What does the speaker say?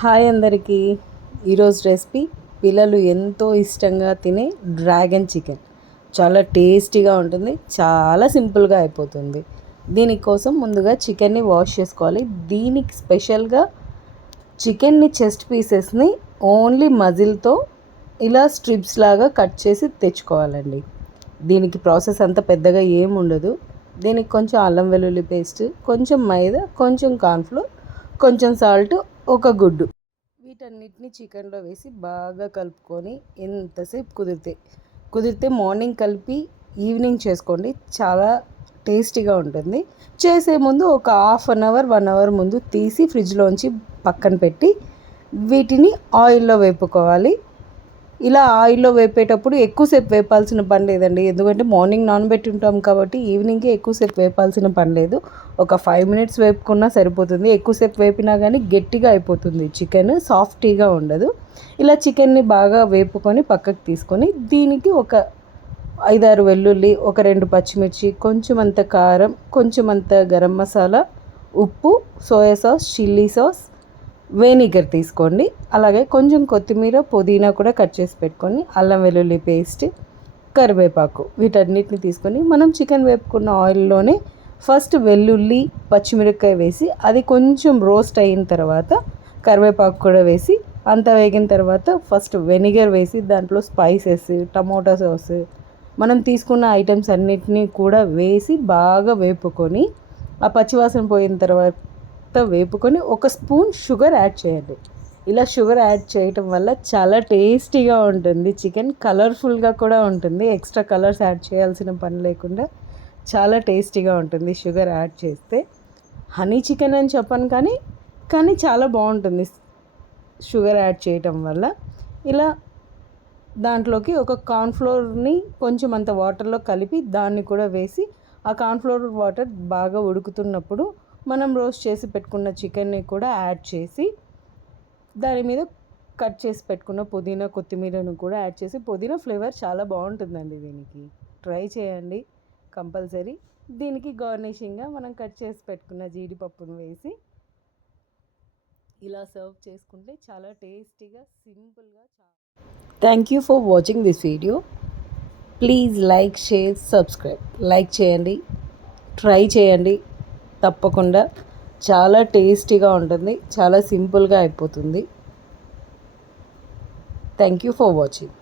Hi అందరికీ. ఈరోజు recipe పిల్లలు ఎంతో ఇష్టంగా తినే డ్రాగన్ చికెన్. చాలా టేస్టీగా ఉంటుంది, చాలా సింపుల్గా అయిపోతుంది. దీనికోసం ముందుగా చికెన్ని వాష్ చేసుకోవాలి. దీనికి స్పెషల్గా చికెన్ని చెస్ట్ పీసెస్ని ఓన్లీ మజిల్తో ఇలా స్ట్రిప్స్ లాగా కట్ చేసి తెచ్చుకోవాలండి. దీనికి ప్రాసెస్ అంత పెద్దగా ఏముండదు. దీనికి కొంచెం అల్లం వెల్లుల్లి పేస్ట్, కొంచెం మైదా, కొంచెం కార్న్ఫ్లోర్, కొంచెం సాల్ట్, ఒక గుడ్డు, వీటన్నిటిని చికెన్లో వేసి బాగా కలుపుకొని ఎంతసేపు కుదిరితే మార్నింగ్ కలిపి ఈవినింగ్ చేసుకోండి. చాలా టేస్టీగా ఉంటుంది. చేసే ముందు ఒక హాఫ్ అన్ అవర్ 1 అవర్ ముందు తీసి ఫ్రిడ్జ్లోంచి పక్కన పెట్టి వీటిని ఆయిల్లో వేపుకోవాలి. ఇలా ఆయిల్లో వేపేటప్పుడు ఎక్కువసేపు వేపాల్సిన పని లేదండి. ఎందుకంటే మార్నింగ్ నానబెట్టి ఉంటాం కాబట్టి ఈవినింగ్కి ఎక్కువసేపు వేపాల్సిన పని లేదు. ఒక 5 మినిట్స్ వేపుకున్నా సరిపోతుంది. ఎక్కువసేపు వేపినా కానీ గట్టిగా అయిపోతుంది, చికెన్ సాఫ్టీగా ఉండదు. ఇలా చికెన్ని బాగా వేపుకొని పక్కకు తీసుకొని దీనికి ఒక 5-6 వెల్లుల్లి, ఒక 2 పచ్చిమిర్చి, కొంచెం అంత కారం, కొంచెం అంత గరం మసాలా, ఉప్పు, soya sauce, chilli sauce, vinegar తీసుకోండి. అలాగే కొంచెం కొత్తిమీర, పుదీనా కూడా కట్ చేసి పెట్టుకొని, అల్లం వెల్లుల్లి పేస్ట్, కరివేపాకు, వీటన్నిటిని తీసుకొని మనం చికెన్ వేపుకున్న ఆయిల్లోనే ఫస్ట్ వెల్లుల్లి, పచ్చిమిరపకాయ వేసి అది కొంచెం రోస్ట్ అయిన తర్వాత కరివేపాకు కూడా వేసి అంత వేగిన తర్వాత ఫస్ట్ వెనిగర్ వేసి దాంట్లో స్పైసెస్, టమోటా సాస్, మనం తీసుకున్న ఐటమ్స్ అన్నిటినీ కూడా వేసి బాగా వేపుకొని ఆ పచ్చివాసన పోయిన తర్వాత వేపుకొని ఒక స్పూన్ షుగర్ యాడ్ చేయండి. ఇలా షుగర్ యాడ్ చేయటం వల్ల చాలా టేస్టీగా ఉంటుంది. చికెన్ కలర్ఫుల్గా కూడా ఉంటుంది. ఎక్స్ట్రా కలర్స్ యాడ్ చేయాల్సిన పని లేకుండా చాలా టేస్టీగా ఉంటుంది షుగర్ యాడ్ చేస్తే. హనీ చికెన్ అని చెప్పను కానీ చాలా బాగుంటుంది షుగర్ యాడ్ చేయటం వల్ల. ఇలా దాంట్లోకి ఒక కార్న్ఫ్లోర్ని కొంచెం అంత వాటర్లో కలిపి దాన్ని కూడా వేసి ఆ కార్న్ఫ్లోర్ వాటర్ బాగా ఉడుకుతున్నప్పుడు మనం రోస్ట్ చేసి పెట్టుకున్న చికెన్ని కూడా యాడ్ చేసి దాని మీద కట్ చేసి పెట్టుకున్న పుదీనా, కొత్తిమీరను కూడా యాడ్ చేసి, పుదీనా ఫ్లేవర్ చాలా బాగుంటుందండి దీనికి. ట్రై చేయండి కంపల్సరీ. దీనికి గార్నిషింగ్గా మనం కట్ చేసి పెట్టుకున్న జీడిపప్పును వేసి ఇలా సర్వ్ చేసుకుంటే చాలా టేస్టీగా, సింపుల్గా. Thank you for watching this video. Please like, share, subscribe. Like చేయండి, ట్రై చేయండి తప్పకుండా. చాలా టేస్టీగా ఉంటుంది, చాలా సింపుల్గా అయిపోతుంది. Thank you for watching.